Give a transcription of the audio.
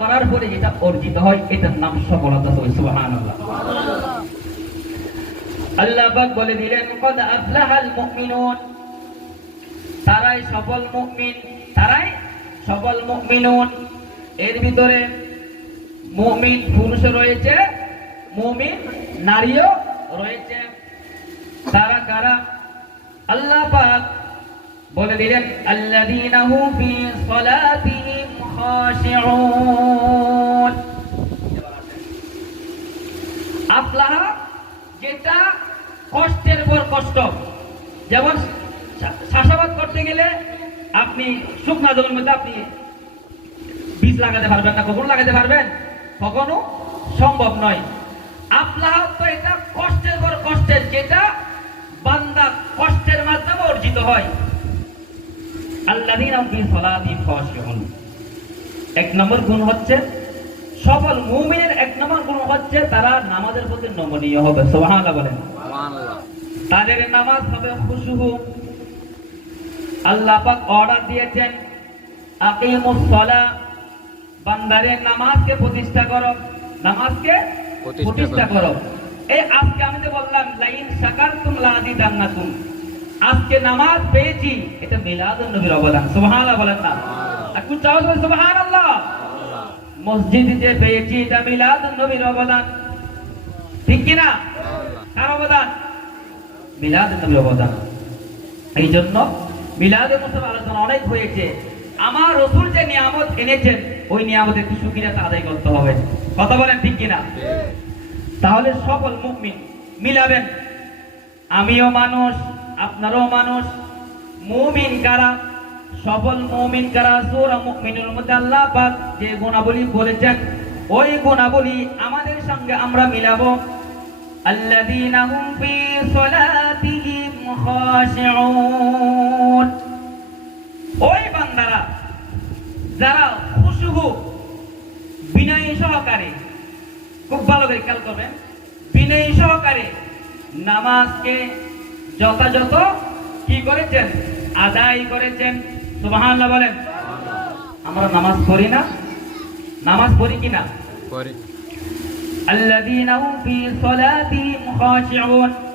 করার পরে যেটা অর্জিত হয় এটার নাম সফলতা। সুবহানাল্লাহ। আল্লাহ পাক বলে দিলেন কদ আফলাহাল মুমিনুন, তারাই সফল মুমিন, তারাই সফল মুমিনুন। এর ভিতরে মুমিন পুরুষ রয়েছে, মুমিন নারীও রয়েছে। তারা কারা? আল্লাহ পাক বলে দিলেন আল্লাযীনা হুম ফি সালাতিহিম খাশিউন। আফলাহা যেটা কষ্টের পর কষ্ট, যেমন চাষাবাদ করতে গেলে আপনি শুকনা জমির মধ্যে আপনি বীজ লাগাতে পারবেন না, কখনো লাগাতে পারবেন? কখনো সম্ভব নয়। আফলাহা তো এটা কষ্টের পর কষ্টের, যেটা বান্দা কষ্টের মাধ্যমে অর্জিত হয়। আল্লাযীনা ফি সালাতিহিম খাশিউন, এক নম্বর গুণ হচ্ছে সফল মুমিনের, এক নম্বর গুণ হচ্ছে তারা নামাজের প্রতি নমনীয় হবে। সুবহানাল্লাহ বলেন। সুবহানাল্লাহ। তাদের নামাজ হবে খুশু। আল্লাহ পাক অর্ডার দিয়েছেন আকিমুস সালাহ, বান্দারে নামাজকে প্রতিষ্ঠা করো, নামাজকে প্রতিষ্ঠা করো। এই আজকে আমি তো বললাম লাইন শাকারতুম লাযিদান্নাকুম, আজকে নামাজ পেয়েছি, এটা মিলাদুন নবীর অবদান। সুবহানাল্লাহ বলেন না? একটু চাও সুবহানাল্লাহ। মসজিদে পেয়েছি, এটা মিলাদুন নবীর অবদান, ঠিক কি না? কার অবদান? মিলাদুন নবীর অবদান। এই জন্য মিলাদে মুস্তাফা আলোচনা অনেক হয়েছে। আমার রাসূল যে নিয়ামত এনেছেন ওই নিয়ামতের একটু শুকরিয়া আদায় করতে হবে। কথা বলেন ঠিক কি না? তাহলে সফল মুমিন মিলাবেন। আমিও মানুষ, আপনারও মানুষ। মুমিন কারা? সফল মুমিন কারা? সূরা মুমিনুর মধ্যে আল্লাহ পাক যে গুণাবলী বলেছেন ওই গুণাবলী আমাদের সঙ্গে আমরা মিলাবো। আল্লাযীনা হুম ফি সালাতিহিম খাশিউন, ওই বান্দারা যারা খুশু বিনয় সহকারে, খুব ভালো করে খেয়াল করবেন, বিনয় সহকারে নামাজকে যথাযথ কি করেছেন? আদায় করেছেন। সুবহানাল্লাহ বলেন। আমরা নামাজ পড়ি না? নামাজ পড়ি কিনা? পড়ি। আল্লাযীনা হুম ফি সালাতিহিম খাশিউন।